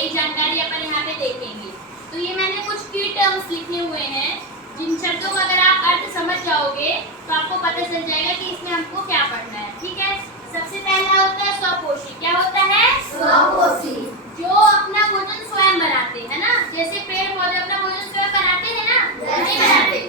कई जानकारी अपन यहाँ पे देखेंगे। तो ये मैंने कुछ की टर्म्स लिखे हुए हैं, जिन शब्दों का अगर आप अर्थ समझ जाओगे तो आपको पता चल जाएगा कि इसमें हमको क्या पढ़ना है। ठीक है, सबसे पहला होता है स्वपोषी। क्या होता है? स्वपोषी। जो अपना भोजन स्वयं बनाते हैं ना, जैसे पेड़ पौधे अपना भोजन स्वयं बनाते हैं ना, नहीं बनाते,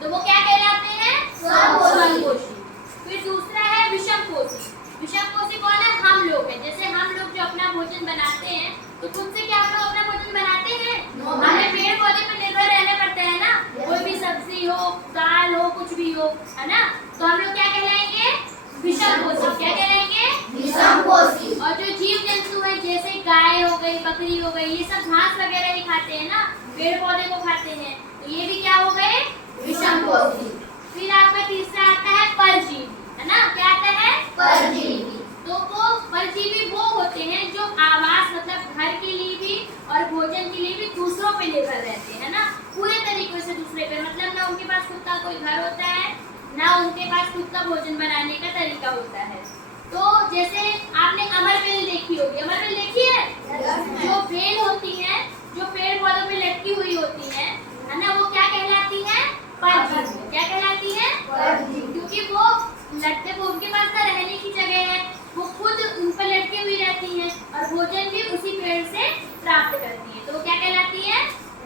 तो वो क्या कहलाते हैं? स्वपोषी। फिर दूसरा है विषमपोषी। विषमपोषी कौन है? हम लोग हैं। जैसे हम लोग जो अपना भोजन बनाते हैं, तो खुद से क्या हम लोग अपना भोजन बनाते हैं? हमें पेड़ पौधे पर निर्भर रहना पड़ता है ना, कोई भी सब्जी हो, दाल हो, कुछ भी हो, है ना, तो हम लोग क्या कहलाएंगे? विषमपोषी। क्या कहलाएंगे? विषमपोषी। और जो जीव जंतु है, जैसे गाय हो गई, बकरी हो गई, ये सब घास वगैरह ही खाते हैं ना, पेड़ पौधे को खाते हैं, तो ये भी क्या हो गए? विषमपोषी। फिर आपका तीसरा आता है परजीवी, है ना। क्या आता है? परजीवी। तो वो परजीवी वो होते हैं जो आवास मतलब घर के लिए भी और भोजन के लिए भी दूसरों पे निर्भर रहते हैं ना, पूरे तरीके से दूसरे पे, मतलब ना उनके पास खुद का कोई घर होता है, ना उनके पास खुद का भोजन बनाने का तरीका होता है। तो जैसे आपने अमर बेल देखी होगी, अमर बेल देखी है? जो बेल होती है, जो पेड़ पौधों पे लटकी हुई होती है ना, वो क्या कहलाती है? परजीवी। क्या कहलाती है? परजीवी। क्योंकि वो लटके, वो उनके पास ना रहने की जगह है, वो खुद उन पर लटकी हुई रहती हैं और भोजन भी उसी पेड़ से प्राप्त करती है, तो वो क्या कहलाती है?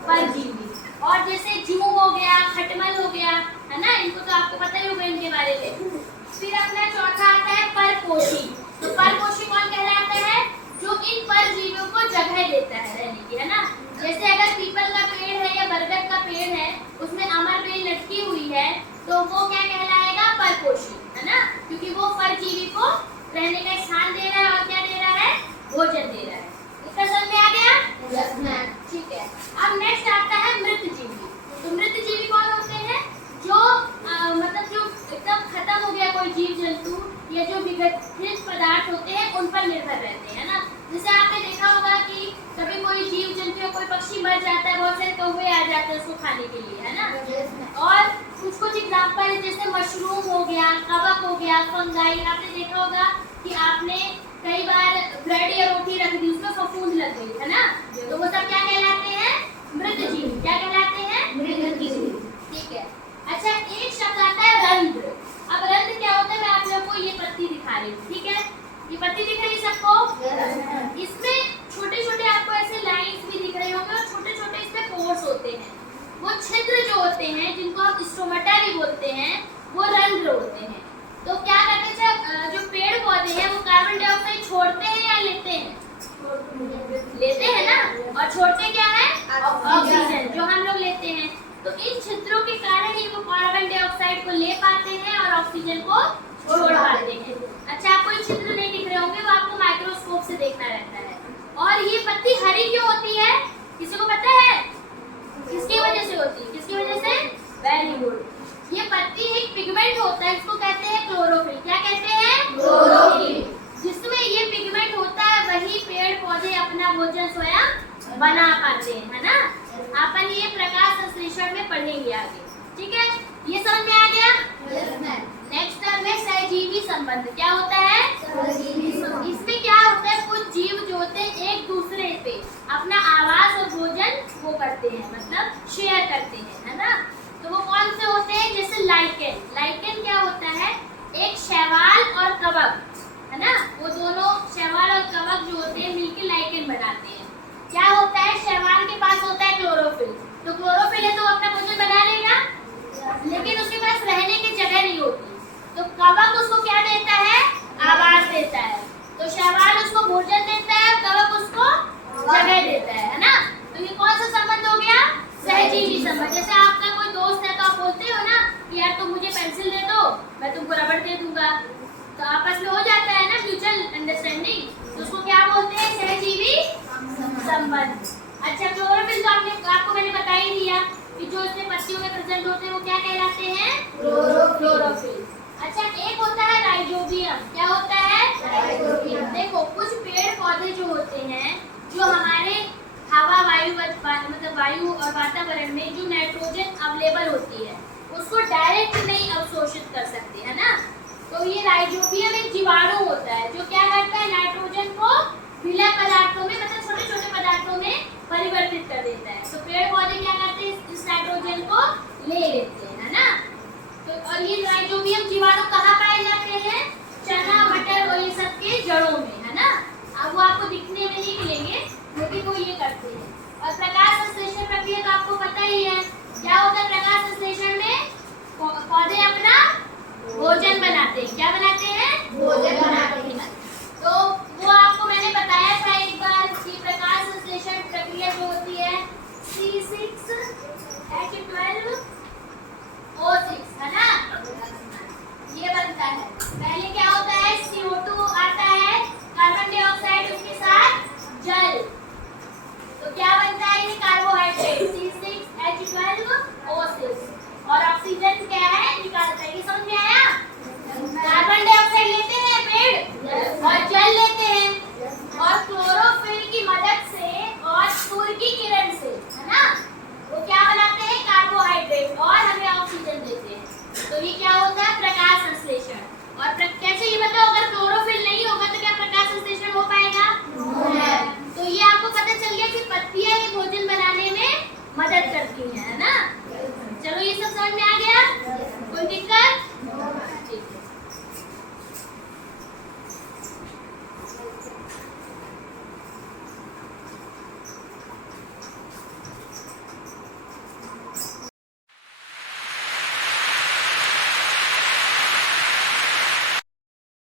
परजीवी। और जैसे जू हो गया, खटमल हो गया, है ना, इनको तो आपको पता ही होगा इनके बारे में। फिर अपना चौथा आता है परपोषी। तो परपोषी कौन कहलाता है? जो इन परजीवियों को जगह देता है रहने की, है ना। जैसे अगर पीपल का पेड़ है या बरगद का पेड़ है, उसमें अमर बेल लटकी हुई है, तो वो क्या कहलाएगा? परपोषी, है ना, क्योंकि वो परजीवी को रहने का स्थान दे रहा है और क्या दे रहा है? भोजन दे रहा है। इसका समझ में आ गया? Yes ma'am. ठीक है। अब नेक्स्ट आता है मृतजीवी। तो मृतजीवी कौन होते हैं? जो मतलब जो एकदम खत्म हो गया कोई जीव जंतु या जो विघटित पदार्थ होते हैं, उन पर निर्भर रहते हैं ना। जैसे आपने देखा होगा कि कभी कोई जीव जंतु या कोई पक्षी मर जाता है, बहुत सारे कौवे आ जाते हैं उसको खाने के लिए, है ना। और कुछ एग्जाम्पल है, जैसे मशरूम हो गया, कवक हो गया, फंगाई। आपने देखा होगा कि आपने कई बार ब्रेड या रोटी रख दी, उसमें फफूंद लग गई, है ना, तो वो सब क्या कहलाते हैं? मृतजीवी। क्या कहलाते हैं? मृतजीवी। ठीक है। अच्छा, एक शब्द आता है रंध्र। अब रंध्र क्या होता है? मैं आप लोगों को ये पत्ती दिखा रही हूँ, ठीक है, ये पत्ती दिख रही है सबको? इसमें छोटे छोटे आपको ऐसे लाइंस भी दिख रहे होंगे और छोटे छोटे इसमें पोर्स होते हैं। वो छिद्र जो होते हैं, जिनको हम स्टोमेटा भी बोलते हैं, वो रंध्र होते हैं। तो क्या करते हैं, जो पेड़ पौधे हैं वो कार्बन डाइऑक्साइड छोड़ते हैं या लेते हैं? लेते हैं ना, और छोड़ते क्या है? ऑक्सीजन, जो हम लोग लेते हैं। तो इन छिद्रों के कारण ही वो कार्बन डाइऑक्साइड को ले पाते हैं और ऑक्सीजन को छोड़ पाते हैं। अच्छा, आपको ये छिद्र नहीं दिख रहे होंगे, वो आपको माइक्रोस्कोप से देखना रहता है। और ये पत्ती हरी क्यों होती है? किसी को पता है? किसकी वजह से होती है? किसकी वजह से? Very good. ये पत्ती एक पिगमेंट होता है, इसको कहते हैं क्लोरोफिल। क्या कहते हैं? क्लोरोफिल। जिसमें ये पिगमेंट होता है, वही पेड़ पौधे अपना भोजन स्वयं बना पाते हैं, है ना। अपन ये प्रकाश संश्लेषण में पढ़ेंगे आगे, ठीक है। ये समझ में आ गया? Yes ma'am. नेक्स्ट टर्म है सहजीवी संबंध। क्या होता है? सहजीवी संबंध। इसमें क्या होता है? कुछ जीव जो होते हैं एक दूसरे पे अपना आवास और भोजन वो करते हैं, मतलब शेयर करते हैं, है ना। तो वो कौन से होते हैं? जैसे लाइकेन। लाइकेन क्या होता है? एक शैवाल और कवक, है ना, वो दोनों शैवाल और कवक जो होते हैं मिलकर लाइकेन बनाते हैं। क्या होता है? शैवाल के पास होता है क्लोरोफिल, तो क्लोरोफिल है तो अपना भोजन बना लेगा, लेकिन उसके पास रहने की जगह नहीं होती, तो कवक उसको क्या देता है? आवास देता है। तो शैवाल उसको भोजन देता है, कवक उसको जगह देता है ना। तो ये कौन सा संबंध हो गया? सहजीवी संबंध। जैसे आपका कोई दोस्त है तो आप बोलते हो ना कि यार तुम मुझे पेंसिल दे दो, मैं तुमको रबड़ दे दूंगा, तो आपस में हो जाता है ना म्यूचुअल अंडरस्टैंडिंग, तो उसको क्या बोलते हैं? सहजीवी संबंध। अच्छा, क्लोरोफिल तो आपको मैंने बता ही दिया कि जो इसमें पत्तियों में प्रेजेंट होते हैं वो क्या कहलाते हैं? क्लोरोफिल। अच्छा, एक होता है राइजोबियम। क्या होता है? राइजोबियम। देखो, कुछ पेड़ पौधे जो होते हैं, जो हमारे हवा वायु मतलब वायु और वातावरण में जो नाइट्रोजन अवेलेबल होती है उसको डायरेक्ट नहीं अवशोषित कर सकते, है ना। तो ये राइजोबियम एक जीवाणु होता है जो क्या करता है? नाइट्रोजन को विलय पदार्थों में, मतलब छोटे छोटे पदार्थों ले लेते हैं, है ना। तो और ये राइजोबियम जीवाणु कहाँ पाए जाते हैं? चना, मटर और ये सब के जड़ों में, है ना। अब वो आपको दिखने में नहीं मिलेंगे, लेकिन वो ये करते हैं। और प्रकाश संश्लेषण प्रक्रिया तो आपको पता ही है, क्या होता है प्रकाश संश्लेषण में? पौधे अपना भोजन बनाते हैं। क्या बनाते हैं? भोजन बनाते हैं। तो वो आपको मैंने बताया था एक बार कि प्रकाश संश्लेषण प्रक्रिया जो होती है C6H12O6, है ना, ये बनता है। पहले क्या होता है? CO2 आता है, कार्बन डाइऑक्साइड उसके साथ जल, तो क्या बनता है? ये कार्बोहाइड्रेट C6H12O6 और ऑक्सीजन क्या है? निकालता है। ये समझ में आया? कार्बन डाइऑक्साइड लेते हैं पेड़ और जल लेते हैं, और क्लोरोफिल की मदद से और सूर्य की किरण से, है ना, वो क्या बनाते हैं? कार्बोहाइड्रेट, और हमें ऑक्सीजन देते हैं। तो ये क्या होता है? प्रकाश संश्लेषण। और कैसे, ये बताओ, अगर क्लोरोफिल नहीं होगा तो क्या प्रकाश संश्लेषण हो पाएगा? तो ये आपको पता चल गया कि पत्तियां ये भोजन बनाने में मदद करती हैं, है ना। चलो ये सब समझ में आ गया।